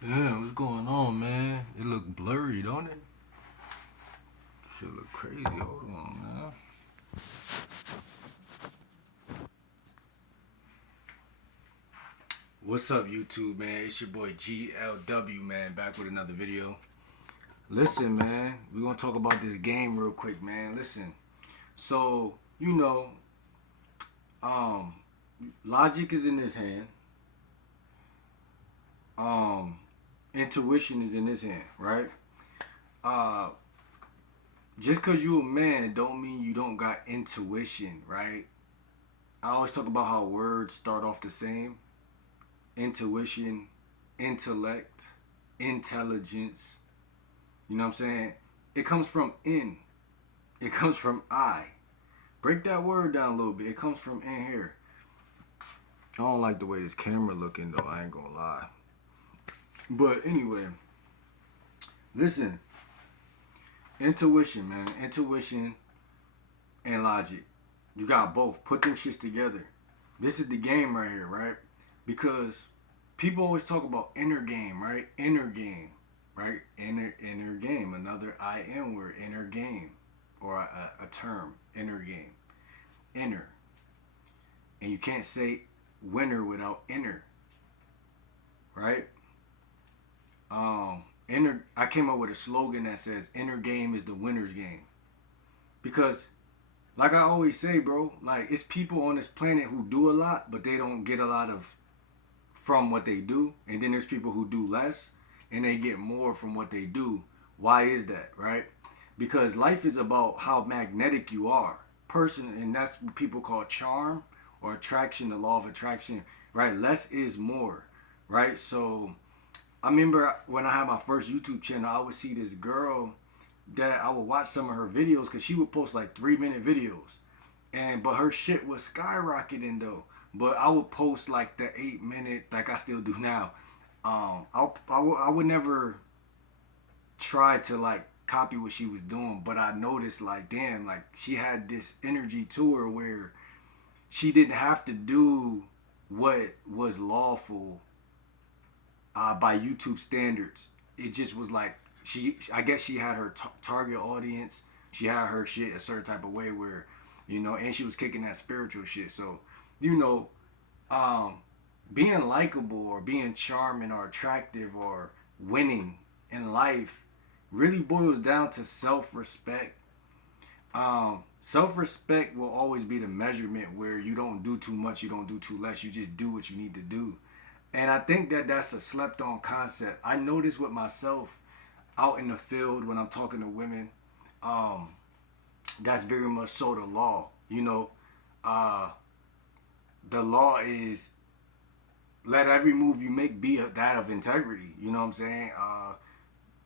Damn, what's going on, man? It look blurry, don't it? Shit look crazy. Hold on, man. What's up, YouTube, man? It's your boy GLW, man, back with another video. Listen, man, we're gonna talk about this game real quick, man. Listen, so um, logic is in his hand. Um, Intuition is in his hand, right? Uh, just cause you a man don't mean you don't got intuition, right? I always talk about how words start off the same. Intuition, intellect, intelligence. You know what I'm saying? It comes from in. It comes from I. Break that word down a little bit. It comes from in here. I don't like the way this camera looking though. I ain't gonna lie. But anyway, listen. Intuition, man. Intuition and logic. You got both. Put them shits together. This is the game right here, right? Because people always talk about inner game, right? Inner game, right? Inner game. Another IN word, inner game, or a term, inner game, inner. And you can't say winner without inner, right? Inner. I came up with a slogan that says inner game is the winner's game, because like I always say, bro, like it's people on this planet who do a lot, but they don't get a lot of from what they do, and then there's people who do less and they get more from what they do. Why is that, right? Because life is about how magnetic you are, person, and that's what people call charm or attraction, the law of attraction, right? Less is more, right? So I remember when I had my first YouTube channel, I would see this girl that I would watch some of her videos because she would post like 3 minute videos, and but her shit was skyrocketing though. But I would post like the 8 minute, like I still do now. I would never try to like copy what she was doing, but I noticed like, damn, like she had this energy to her where she didn't have to do what was lawful by YouTube standards. It just was like I guess she had her target audience. She had her shit a certain type of way where, and she was kicking that spiritual shit. So, you know, um, being likable or being charming or attractive or winning in life really boils down to self-respect. Self-respect will always be the measurement where you don't do too much, you don't do too less, you just do what you need to do. And I think that that's a slept on concept. I notice with myself out in the field when I'm talking to women, um, that's very much so the law. Uh, the law is let every move you make be that of integrity. You know what I'm saying?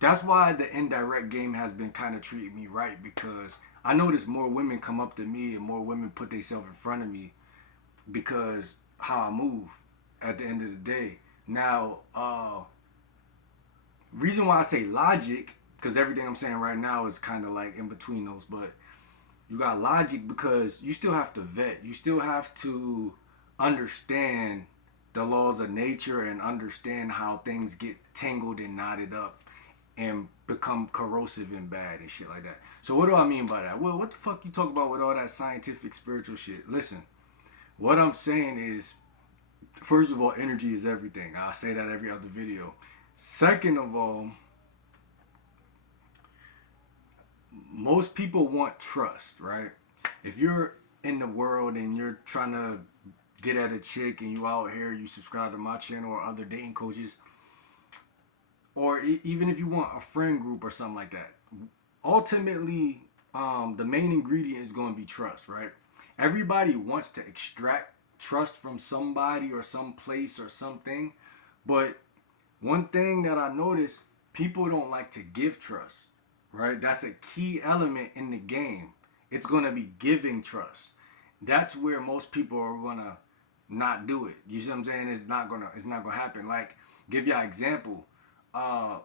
That's why the indirect game has been kind of treating me right, because I notice more women come up to me and more women put themselves in front of me because how I move at the end of the day. Now, reason why I say logic, because everything I'm saying right now is kind of like in between those, but you got logic because you still have to vet. You still have to understand the laws of nature and understand how things get tangled and knotted up and become corrosive and bad and shit like that. So what do I mean by that? Well, what the fuck you talk about with all that scientific spiritual shit? Listen, what I'm saying is, first of all, energy is everything. I say that every other video. Second of all, most people want trust, right? If you're in the world and you're trying to get at a chick and you out here, you subscribe to my channel or other dating coaches, or even if you want a friend group or something like that, ultimately, the main ingredient is going to be trust, right? Everybody wants to extract trust from somebody or some place or something, but one thing that I notice, people don't like to give trust, right? That's a key element in the game. It's going to be giving trust. That's where most people are going to not do it. You see what I'm saying? It's not gonna happen. Like, give you an example. Uh,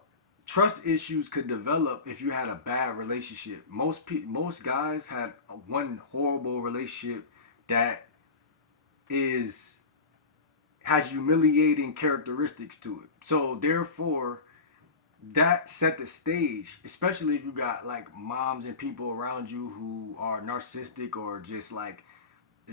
Trust issues could develop if you had a bad relationship. Most guys had one horrible relationship that is has humiliating characteristics to it. So therefore, that set the stage, especially if you got like moms and people around you who are narcissistic or just like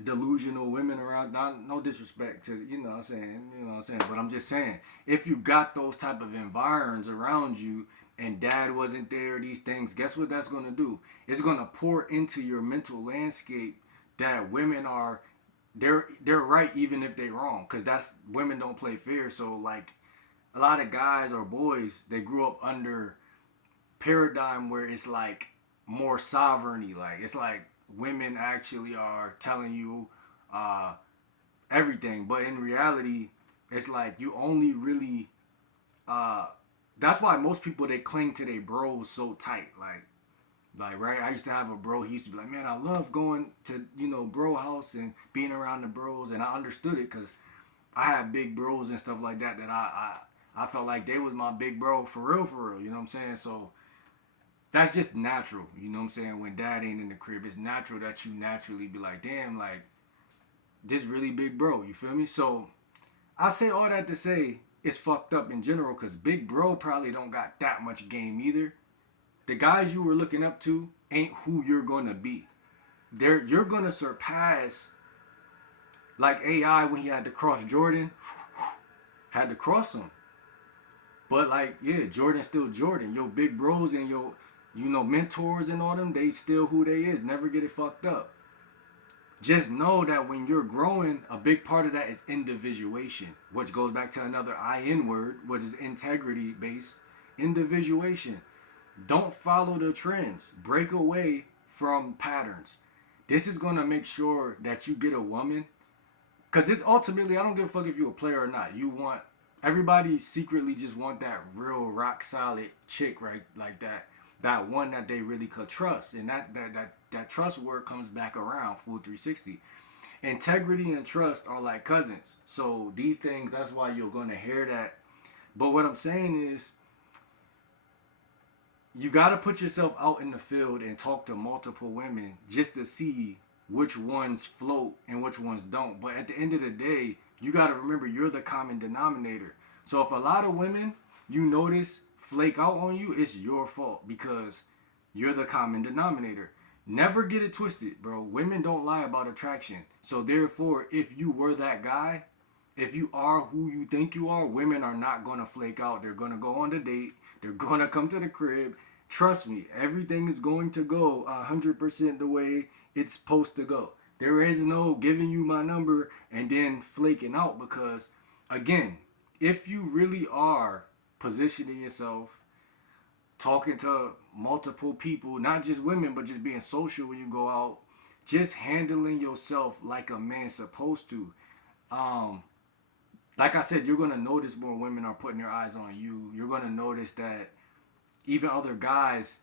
delusional women around. Not no disrespect to you know what I'm saying, but I'm just saying if you got those type of environs around you and dad wasn't there, these things, guess what that's gonna do? It's gonna pour into your mental landscape that women are they're right even if they're wrong, because that's women don't play fair. So like a lot of guys or boys, they grew up under paradigm where it's like more sovereignty. Like it's like women actually are telling you uh, everything, but in reality, it's like you only really. Uh, that's why most people they cling to their bros so tight. Like right, I used to have a bro. He used to be like, man, I love going to bro house and being around the bros, and I understood it because I had big bros and stuff like that. I felt like they was my big bro for real, for real. You know what I'm saying? So that's just natural. You know what I'm saying? When dad ain't in the crib, it's natural that you naturally be like, damn, like this really big bro. You feel me? So I say all that to say it's fucked up in general because big bro probably don't got that much game either. The guys you were looking up to ain't who you're gonna be. You're gonna surpass like AI when he had to cross Jordan, had to cross him. But like, yeah, Jordan's still Jordan. Your big bros and your, mentors and all them, they still who they is. Never get it fucked up. Just know that when you're growing, a big part of that is individuation, which goes back to another IN word, which is integrity based. Individuation. Don't follow the trends. Break away from patterns. This is gonna make sure that you get a woman. Cause this ultimately, I don't give a fuck if you're a player or not. You want everybody secretly just want that real rock solid chick, right? Like that one that they really could trust, and that trust word comes back around full 360. Integrity and trust are like cousins. So these things, that's why you're gonna hear that. But what I'm saying is, you got to put yourself out in the field and talk to multiple women just to see which ones float and which ones don't. But at the end of the day, you got to remember you're the common denominator. So if a lot of women you notice flake out on you, it's your fault because you're the common denominator. Never get it twisted, bro. Women don't lie about attraction. So therefore, if you were that guy, if you are who you think you are, women are not going to flake out. They're going to go on the date. They're going to come to the crib. Trust me, everything is going to go 100% the way it's supposed to go. There is no giving you my number and then flaking out because, again, if you really are positioning yourself, talking to multiple people, not just women, but just being social when you go out, just handling yourself like a man's supposed to. Um, like I said, you're gonna notice more women are putting their eyes on you. You're gonna notice that even other guys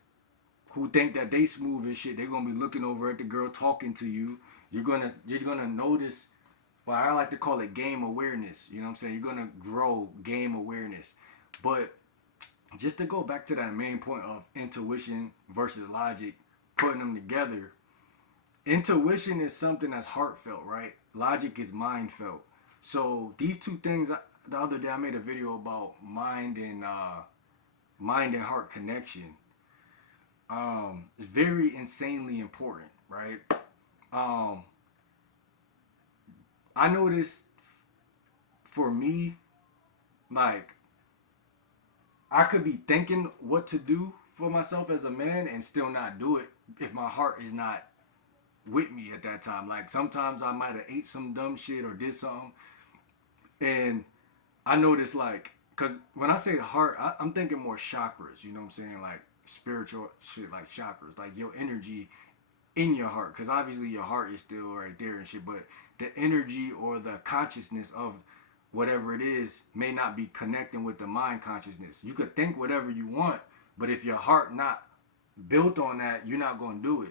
who think that they smooth and shit, they're gonna be looking over at the girl talking to you. You're gonna notice. Well, I like to call it game awareness. You know what I'm saying? You're gonna grow game awareness. But just to go back to that main point of intuition versus logic, putting them together. Intuition is something that's heartfelt, right? Logic is mind felt. So these two things. The other day I made a video about mind and heart connection. It's very insanely important, right? Um, I noticed for me, like I could be thinking what to do for myself as a man and still not do it if my heart is not with me at that time. Like sometimes I might have ate some dumb shit or did something, and I noticed like, cause when I say heart, I'm thinking more chakras. You know what I'm saying? Like spiritual shit, like chakras, like your energy in your heart. Cause obviously your heart is still right there and shit, but the energy or the consciousness of whatever it is may not be connecting with the mind consciousness. You could think whatever you want, but if your heart not built on that, you're not gonna do it.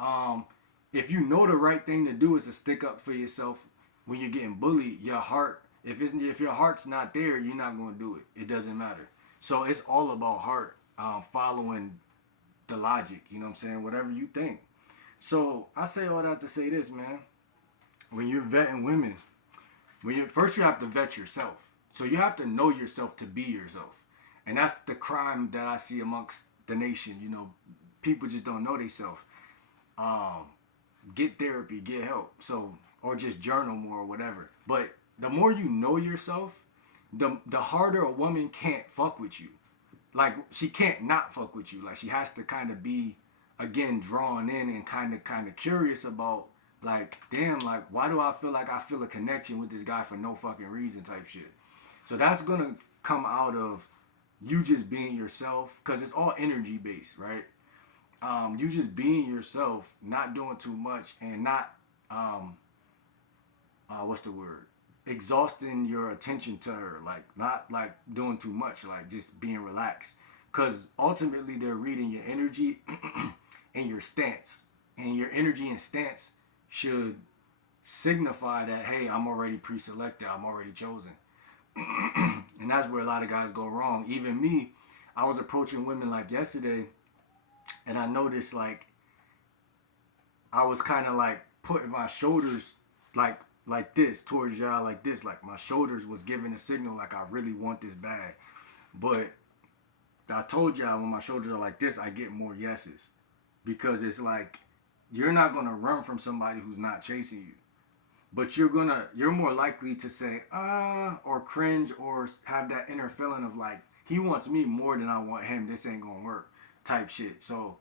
Um, if you know the right thing to do is to stick up for yourself when you're getting bullied, your heart, if your heart's not there, you're not gonna do it. It doesn't matter. So it's all about heart, following the logic. You know what I'm saying? Whatever you think. So I say all that to say this, man. When you're vetting women, When you first you have to vet yourself. So you have to know yourself to be yourself. And that's the crime that I see amongst the nation. You know, people just don't know themselves. Um, get therapy, get help. So or just journal more or whatever. But the more you know yourself, the harder a woman can't fuck with you. Like she can't not fuck with you. Like she has to kind of be again drawn in and kind of curious about like damn like why do I feel like I feel a connection with this guy for no fucking reason type shit. So that's gonna come out of you just being yourself because it's all energy based, right? You just being yourself, not doing too much, and not um, what's the word? Exhausting your attention to her, like not like doing too much, like just being relaxed. Cause ultimately they're reading your energy and your stance, and your energy and stance should signify that hey, I'm already pre-selected, I'm already chosen, and that's where a lot of guys go wrong. Even me, I was approaching women like yesterday, and I noticed like I was kind of like putting my shoulders like this towards y'all like this, like my shoulders was giving a signal like I really want this bad. But I told y'all when my shoulders are like this, I get more yeses because it's like you're not gonna run from somebody who's not chasing you, but you're more likely to say or cringe or have that inner feeling of like he wants me more than I want him. This ain't gonna work type shit. So,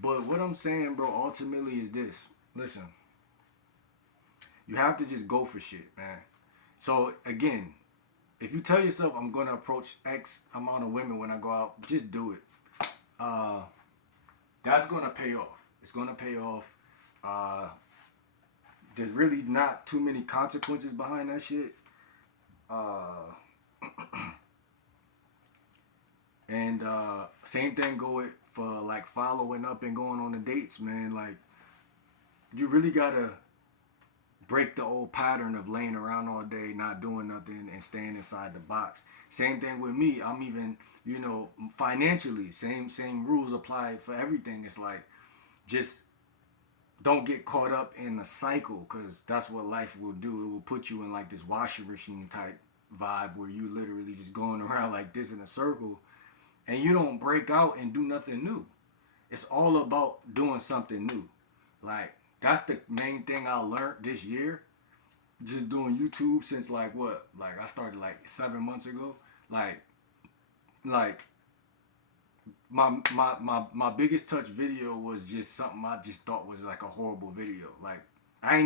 but what I'm saying, bro, ultimately is this. Listen, you have to just go for shit, man. So again, if you tell yourself I'm gonna approach X amount of women when I go out, just do it. Uh, that's gonna pay off. It's gonna pay off. Uh, there's really not too many consequences behind that shit. Uh, and same thing go with for like following up and going on the dates, man. Like you really gotta break the old pattern of laying around all day, not doing nothing, and staying inside the box. Same thing with me. I'm even, financially, same rules apply for everything. It's like just don't get caught up in the cycle because that's what life will do. It will put you in like this washing machine type vibe where you literally just going around like this in a circle and you don't break out and do nothing new. It's all about doing something new. Like that's the main thing I learned this year. Just doing YouTube since like what? Like I started like 7 months ago. Like my biggest touch video was just something I just thought was like a horrible video. Like I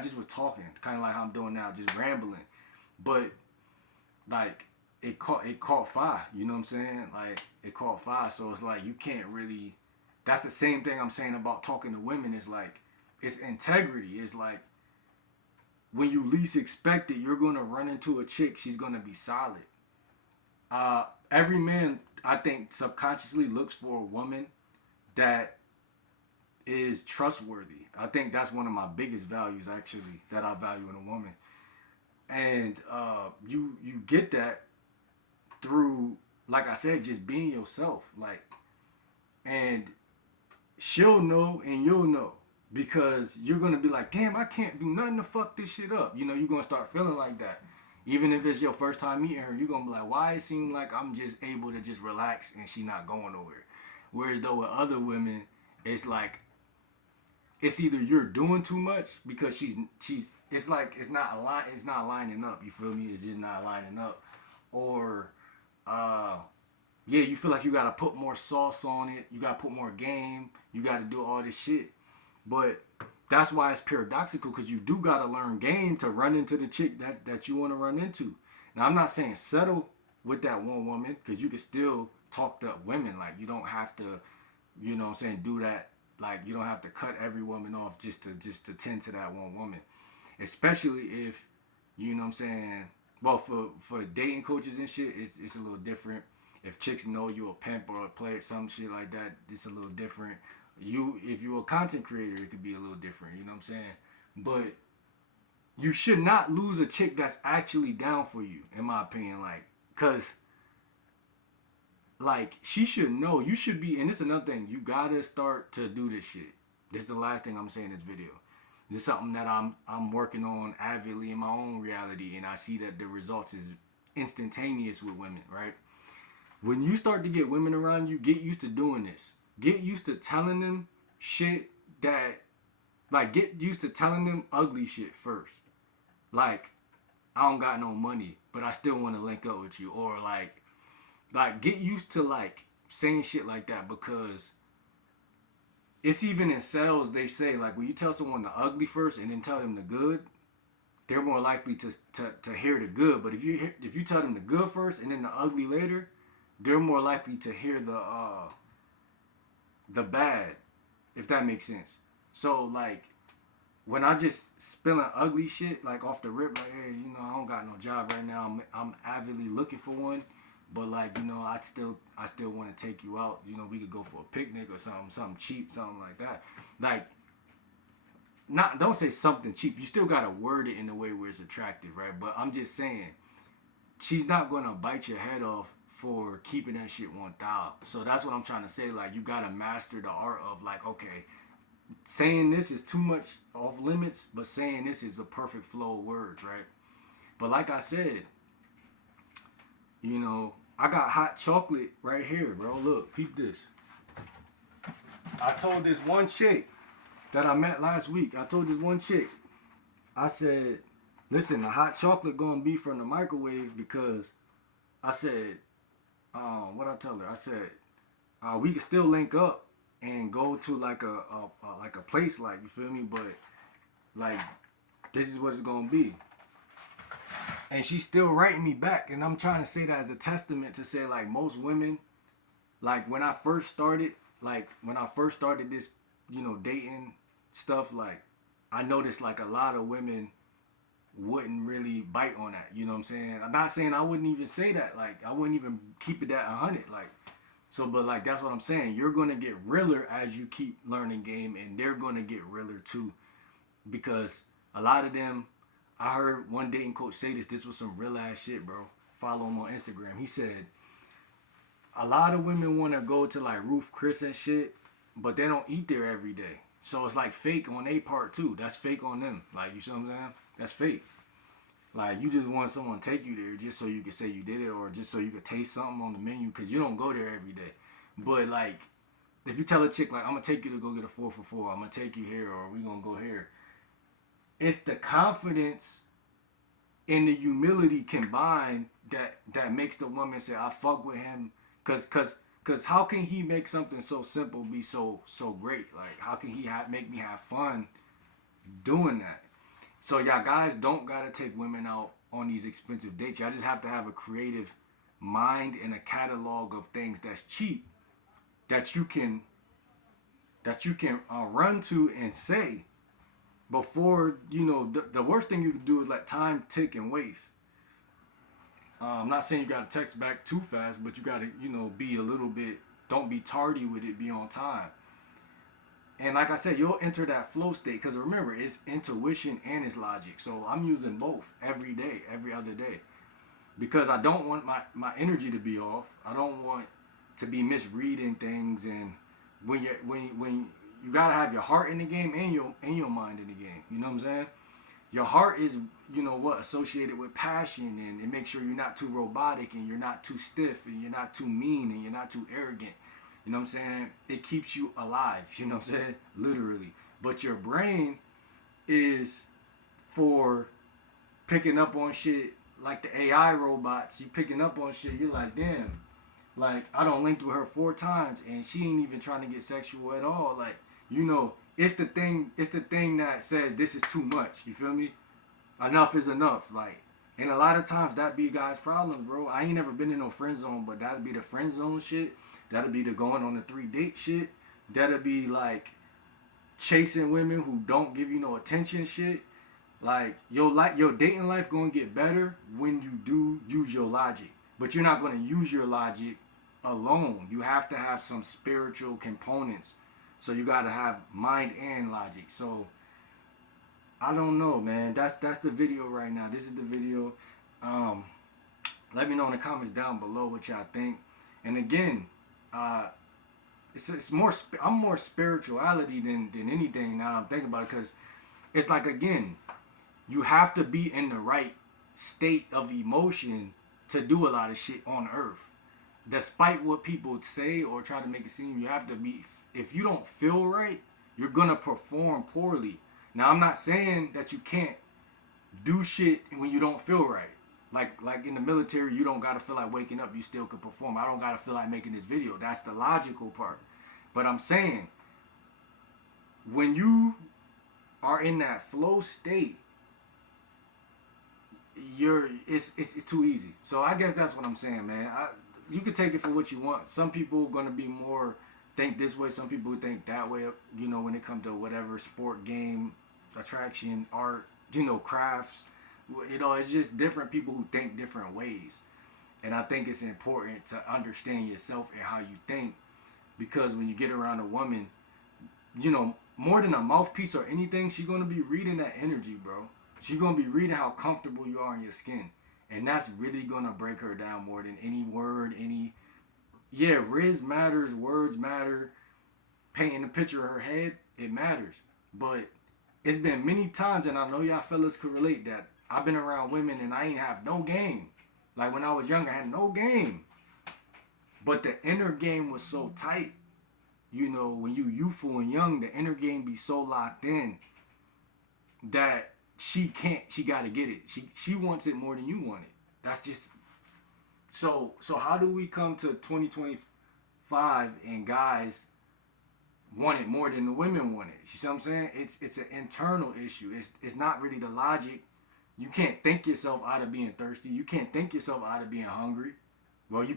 just was talking, kind of like how I'm doing now, just rambling. But like it caught fire, you know what I'm saying? Like it caught fire, so it's like you can't really that's the same thing I'm saying about talking to women. It's like it's integrity. It's like when you least expect it, you're gonna run into a chick, she's gonna be solid. Every man I think subconsciously looks for a woman that is trustworthy. I think that's one of my biggest values actually that I value in a woman. And you get that through, like I said, just being yourself. Like, and she'll know and you'll know because you're gonna be like, damn, I can't do nothing to fuck this shit up. You're gonna start feeling like that. Even if it's your first time meeting her, you're gonna be like, why it seem like I'm just able to just relax and she not going nowhere. Whereas though with other women, it's like it's either you're doing too much because she's it's like it's not lining up. You feel me? It's just not lining up. Or yeah, you feel like you gotta put more sauce on it, you gotta put more game, you gotta do all this shit. But that's why it's paradoxical because you do gotta learn game to run into the chick that you wanna run into. Now I'm not saying settle with that one woman because you can still talk to women. Like you don't have to, what I'm saying, do that. Like you don't have to cut every woman off just to tend to that one woman. Especially if, what I'm saying, well for dating coaches and shit, it's a little different. If chicks know you a pimp or a player, some shit like that, it's a little different. If you're a content creator, it could be a little different. You know what I'm saying? But you should not lose a chick that's actually down for you, in my opinion. Like, cause like she should know you should be. And this is another thing. You gotta start to do this shit. This is the last thing I'm saying in this video. It's something that I'm working on avidly in my own reality, and I see that the results is instantaneous with women, right? When you start to get women around you, get used to doing this. Get used to telling them shit that, like, get used to telling them ugly shit first. Like, I don't got no money, but I still want to link up with you, or like get used to like saying shit like that, because it's even in sales they say like when you tell someone the ugly first and then tell them the good, they're more likely to hear the good. But if you tell them the good first and then the ugly later, they're more likely to hear the bad, if that makes sense. So like when I just spilling ugly shit like off the rip, like, hey, I don't got no job right now. I'm avidly looking for one, but like, I still want to take you out. We could go for a picnic or something cheap, something like that. Like, not don't say something cheap. You still gotta word it in a way where it's attractive, right? But I'm just saying, she's not gonna bite your head off for keeping that shit 1,000. So that's what I'm trying to say. Like, you gotta master the art of like, okay, saying this is too much off limits, but saying this is the perfect flow of words, right? But like I said, I got hot chocolate right here, bro. Look, peep this. I told this one chick that I met last week. I told this one chick, I said, listen, the hot chocolate gonna be from the microwave, because I said, what I tell her? I said, we can still link up and go to like a place, like, you feel me? But like, this is what it's gonna be. And she's still writing me back, and I'm trying to say that as a testament to say, like, most women, like when I first started this, dating stuff, like, I noticed like a lot of women wouldn't really bite on that. You know what I'm saying? I'm not saying I wouldn't even say that. Like, I wouldn't even keep it at 100. Like, so, but like, that's what I'm saying. You're gonna get realer as you keep learning game, and they're gonna get realer too, because a lot of them. I heard one dating coach say this. This was some real ass shit, bro. Follow him on Instagram. He said a lot of women want to go to like Ruth Chris and shit, but they don't eat there every day. So it's like fake on their part too. That's fake on them. Like, you see what I'm saying? That's fake. Like, you just want someone to take you there just so you can say you did it, or just so you could taste something on the menu, because you don't go there every day. But like, if you tell a chick like, I'm gonna take you to go get a 4 for 4, I'm gonna take you here, or we gonna go here. It's the confidence and the humility combined that makes the woman say, I fuck with him, cause how can he make something so simple be so great? Like, how can he make me have fun doing that? So y'all guys don't gotta take women out on these expensive dates. Y'all just have to have a creative mind and a catalog of things that's cheap, that you can run to and say before, the worst thing you can do is let time tick and waste. I'm not saying you gotta text back too fast, but you gotta, be a little bit, don't be tardy with it, be on time. And like I said, you'll enter that flow state, because remember, it's intuition and it's logic. So I'm using both every day, every other day, because I don't want my energy to be off. I don't want to be misreading things. And when you gotta have your heart in the game and your mind in the game. You know what I'm saying? Your heart is, associated with passion, and it makes sure you're not too robotic, and you're not too stiff, and you're not too mean, and you're not too arrogant. You know what I'm saying? It keeps you alive. You know what I'm saying? Literally. But your brain is for picking up on shit like the AI robots. You picking up on shit. You're like, damn. Like, I don't linked with her 4 times, and she ain't even trying to get sexual at all. Like, it's the thing that says this is too much. You feel me? Enough is enough. Like, and a lot of times that be a guy's problem, bro. I ain't never been in no friend zone, but that'd be the friend zone shit. That'll be the going on the 3-date shit. That'll be like chasing women who don't give you no attention shit. Like, your dating life gonna get better when you do use your logic. But you're not gonna use your logic alone. You have to have some spiritual components. So you gotta have mind and logic. So I don't know, man. That's the video right now. This is the video. Let me know in the comments down below what y'all think. And again, it's more I'm more spirituality than anything now that I'm thinking about it, because it's like, again, you have to be in the right state of emotion to do a lot of shit on earth. Despite what people say or try to make it seem, you have to be, if you don't feel right, you're gonna perform poorly. Now, I'm not saying that you can't do shit when you don't feel right. Like in the military, you don't gotta feel like waking up, you still could perform. I don't gotta feel like making this video. That's the logical part. But I'm saying, when you are in that flow state, it's too easy. So I guess that's what I'm saying, man. You can take it for what you want. Some people are gonna be more think this way. Some people think that way. You know, when it comes to whatever sport, game, attraction, art, crafts. It's just different people who think different ways. And I think it's important to understand yourself and how you think, because when you get around a woman, more than a mouthpiece or anything, she's gonna be reading that energy, bro. She's gonna be reading how comfortable you are in your skin. And that's really gonna break her down more than any word, Rizz matters, words matter, painting a picture of her head, it matters. But it's been many times, and I know y'all fellas could relate, that I've been around women and I ain't have no game. Like when I was young, I had no game. But the inner game was so tight. When you youthful and young, the inner game be so locked in that she gotta get it. She wants it more than you want it. That's just so how do we come to 2025 and guys want it more than the women want it? You see what I'm saying? It's an internal issue. It's not really the logic. You can't think yourself out of being thirsty. You can't think yourself out of being hungry. Well, you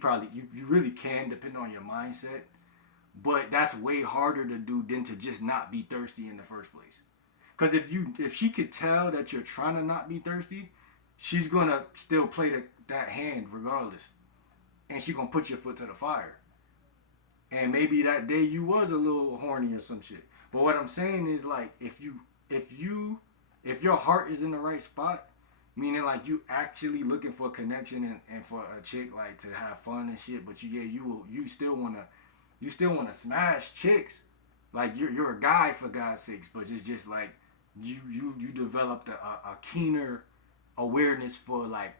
really can, depending on your mindset. But that's way harder to do than to just not be thirsty in the first place. Because if she could tell that you're trying to not be thirsty, she's gonna still play that hand regardless, and she's gonna put your foot to the fire. And maybe that day you was a little horny or some shit. But what I'm saying is, like, if your heart is in the right spot, meaning like you actually looking for a connection and for a chick, like, to have fun and shit, but you still wanna smash chicks. Like you're a guy, for God's sakes, but it's just like you developed a keener awareness for, like,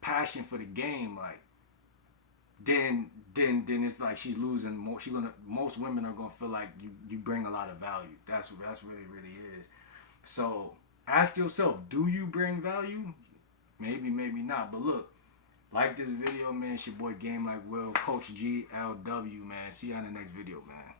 passion for the game, like, then it's like she's losing more. Most women are gonna feel like you bring a lot of value. That's really is. So ask yourself, do you bring value? Maybe not. But look, like this video, man. It's your boy Game Like Will, Coach GLW, man. See you on the next video, man.